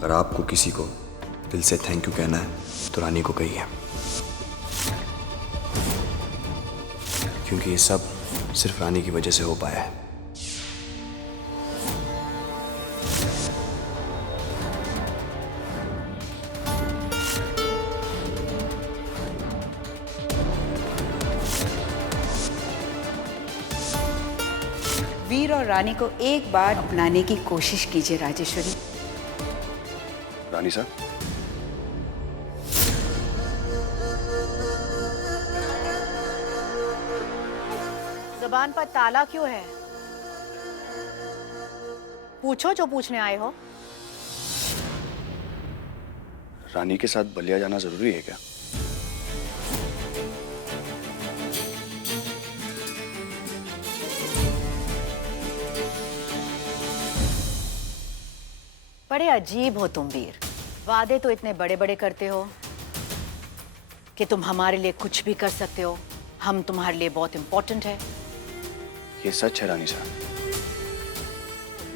अगर आपको किसी को दिल से थैंक यू कहना है तो रानी को कहिए, क्योंकि ये सब सिर्फ रानी की वजह से हो पाया है। वीर और रानी को एक बार अपनाने की कोशिश कीजिए राजेश्वरी। रानी साहब, ज़बान पर ताला क्यों है? पूछो जो पूछने आए हो। रानी के साथ बलिया जाना जरूरी है क्या? बड़े अजीब हो तुम वीर। वादे तो इतने बड़े बड़े करते हो कि तुम हमारे लिए कुछ भी कर सकते हो। हम तुम्हारे लिए बहुत इंपॉर्टेंट है। ये सच है रानी साहब,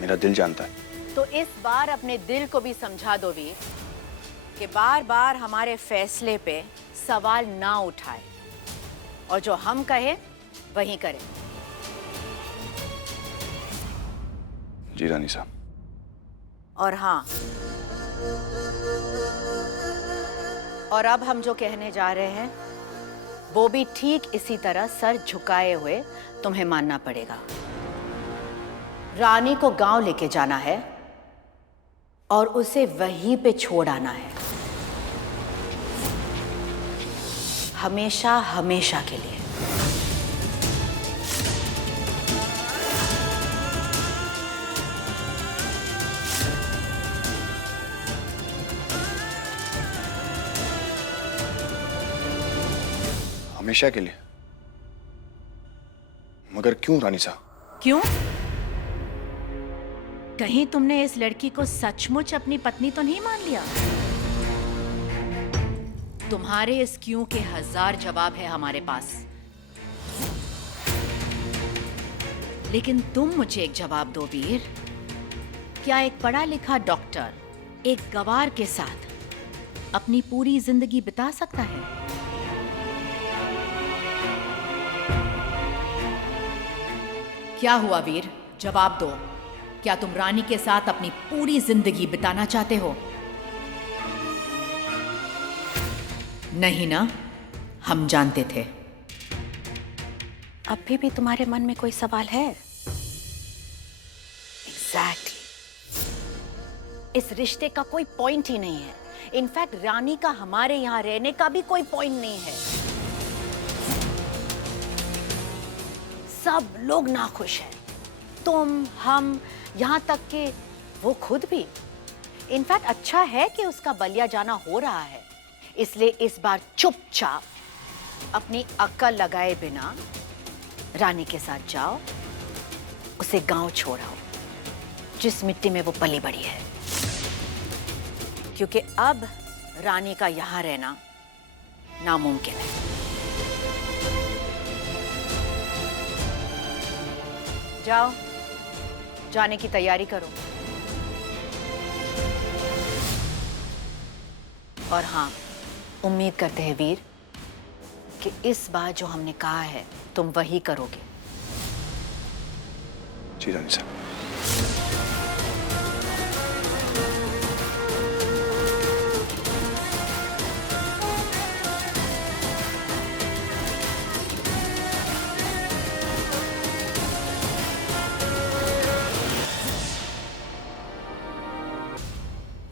मेरा दिल जानता है। तो इस बार अपने दिल को भी समझा दो वीर कि बार बार हमारे फैसले पे सवाल ना उठाए और जो हम कहें वही करें। जी रानी साहब। और हाँ, और अब हम जो कहने जा रहे हैं वो भी ठीक इसी तरह सर झुकाए हुए तुम्हें मानना पड़ेगा। रानी को गांव लेके जाना है और उसे वहीं पे छोड़ आना है, हमेशा हमेशा के लिए। हमेशा के लिए? मगर क्यों रानी साहब? क्यों? कहीं तुमने इस लड़की को सचमुच अपनी पत्नी तो नहीं मान लिया? तुम्हारे इस क्यों के 1000 जवाब है हमारे पास, लेकिन तुम मुझे एक जवाब दो वीर। क्या एक पढ़ा लिखा डॉक्टर एक गवार के साथ अपनी पूरी जिंदगी बिता सकता है? क्या हुआ वीर, जवाब दो। क्या तुम रानी के साथ अपनी पूरी जिंदगी बिताना चाहते हो? नहीं ना, हम जानते थे। अभी भी तुम्हारे मन में कोई सवाल है? एग्जैक्टली। इस रिश्ते का कोई पॉइंट ही नहीं है। इनफैक्ट रानी का हमारे यहां रहने का भी कोई पॉइंट नहीं है। सब लोग नाखुश हैं, तुम, हम, यहां तक कि वो खुद भी। इनफैक्ट अच्छा है कि उसका बलिया जाना हो रहा है, इसलिए इस बार चुपचाप अपनी अक्ल लगाए बिना रानी के साथ जाओ, उसे गांव छोड़ाओ जिस मिट्टी में वो पली बड़ी है, क्योंकि अब रानी का यहां रहना नामुमकिन है। जाओ, जाने की तैयारी करो। और हाँ, उम्मीद करते हैं वीर कि इस बार जो हमने कहा है तुम वही करोगे। जी रानी साहब।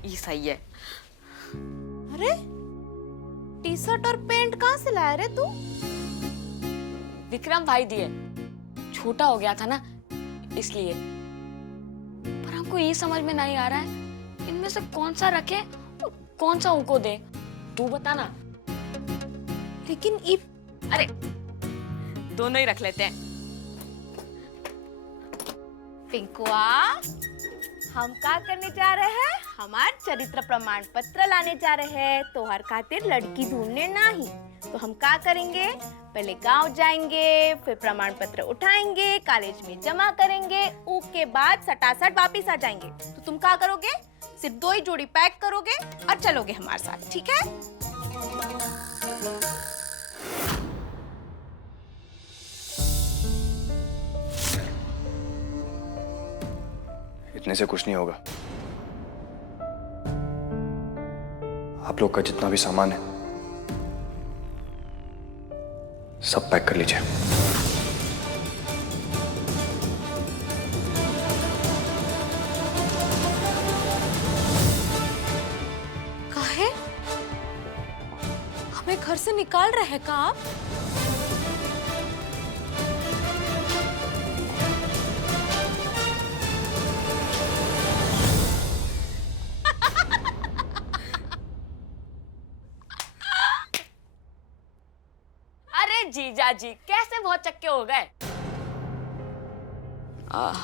ये सही है। अरे टी शर्ट और पैंट कहाँ से लाया रे तू? विक्रम भाई दिए, छोटा हो गया था ना इसलिए। पर हमको ये समझ में नहीं आ रहा है इनमें से कौन सा रखे और कौन सा उनको दे। तू बता ना। लेकिन अरे दोनों ही रख लेते हैं। पिंकुआ, हम क्या करने जा रहे हैं? हमार चरित्र प्रमाण पत्र लाने जा रहे हैं। तो हर खातिर लड़की ढूंढने नहीं। तो हम क्या करेंगे? पहले गांव जाएंगे, फिर प्रमाण पत्र उठाएंगे, कॉलेज में जमा करेंगे, उसके बाद सटासट वापिस आ जाएंगे। तो तुम क्या करोगे? सिर्फ 2 ही जोड़ी पैक करोगे और चलोगे हमारे साथ, ठीक है? इतने से कुछ नहीं होगा। आप लोग का जितना भी सामान है सब पैक कर लीजिए। काहे? हमें घर से निकाल रहे हैं का आप? अरे जीजा जी कैसे बहुत चक्के हो गए।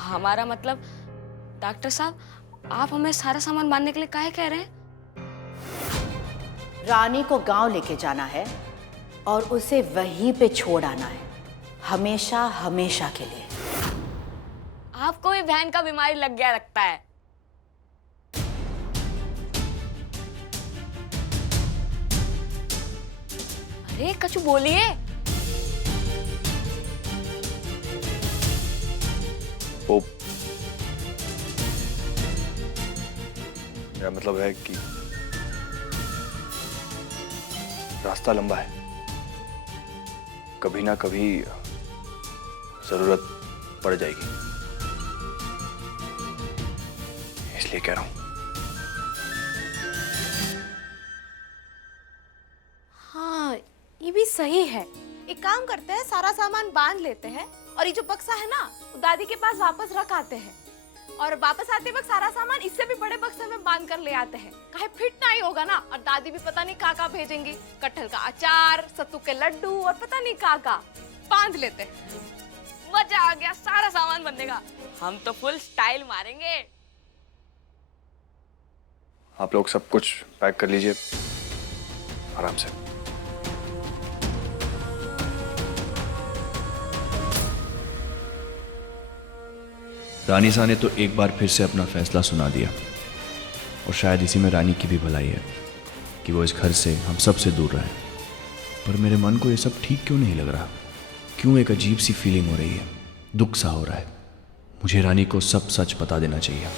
हमारा मतलब डॉक्टर साहब आप हमें सारा सामान बांधने के लिए काहे कह रहे हैं? रानी को गांव लेके जाना है और उसे वहीं पे छोड़ आना है, हमेशा हमेशा के लिए। आपको भी बहन का बीमारी लग गया लगता है। अरे कछु बोलिए। वो मेरा मतलब है कि रास्ता लंबा है, कभी ना कभी जरूरत पड़ जाएगी, इसलिए कह रहा हूं। हाँ, ये भी सही है। एक काम करते हैं, सारा सामान बांध लेते हैं और ये जो बक्सा है ना, वो दादी के पास वापस रख आते हैं और वापस आते वक्त सारा सामान इससे भी बड़े बक्से में बांध कर ले आते हैं। काहे फिट नहीं होगा ना, और दादी भी पता नहीं का भेजेंगी, कटहल का अचार, सत्तू के लड्डू और पता नहीं का बांध लेते हैं। मजा आ गया, सारा सामान बंधेगा, हम तो फुल स्टाइल मारेंगे। आप लोग सब कुछ पैक कर लीजिए आराम से। रानी सा ने तो एक बार फिर से अपना फैसला सुना दिया और शायद इसी में रानी की भी भलाई है कि वो इस घर से हम सब से दूर रहे। पर मेरे मन को ये सब ठीक क्यों नहीं लग रहा? क्यों एक अजीब सी फीलिंग हो रही है, दुख सा हो रहा है। मुझे रानी को सब सच बता देना चाहिए।